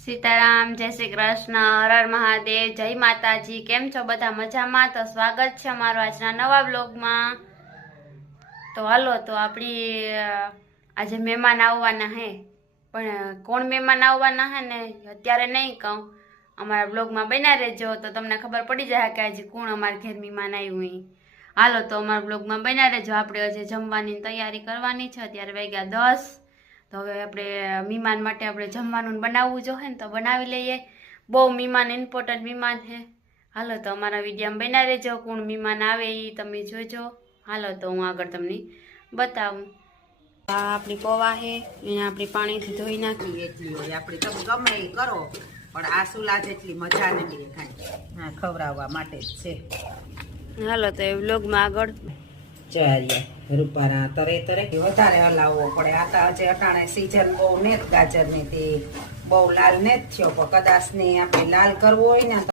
સીતારામ, જય શ્રી કૃષ્ણ, હર હર મહાદેવ, જય માતાજી। કેમ છો બધા? મજામાં? તો સ્વાગત છે અમારો આજના નવા બ્લોગમાં। તો હાલો, તો આપણી આજે મહેમાન આવવાના હે, પણ કોણ મહેમાન આવવાના હે ને અત્યારે નહીં કહું, અમારા બ્લોગમાં બન્યા રહેજો તો તમને ખબર પડી જાય કે આજે કોણ અમારા ઘેર મહેમાન આવ્યું હોય। હાલો, તો અમારા બ્લોગમાં બન્યા રહેજો। આપણે આજે જમવાની તૈયારી કરવાની છે। અત્યારે વાગ્યા 10। તો હવે આપણે મહેમાન માટે આપણે જમવાનું બનાવવું જોઈએ ને, તો બનાવી લઈએ। બહુ મહેમાન ઇમ્પોર્ટન્ટ મહેમાન છે। હાલો, તો અમારા વિડીયોમાં બન્યા રહેજો, કોણ મહેમાન આવે એ તમે જોજો। હાલો, તો હું આગળ તમને બતાવું। આ આપણી પૌવા છે, એને આપણે પાણીથી ધોઈ નાખી। એટલી હોય આપણી, તમે ગમે એ કરો, પણ આ સુલા જેટલી મજા નથી ખાય। હા, ખવડાવવા માટે જ છે। હાલો, તો એ વ્લોગમાં આગળ ચારિયા રૂપારા તરે તરે વધારે હલાવવો પડે। આ તો હજી અટાણે સીઝન બહુ ને ગાજર ની તે બહુ લાલ ને જ થયો, પણ કદાચ ને આપણે લાલ કરવો હોય ને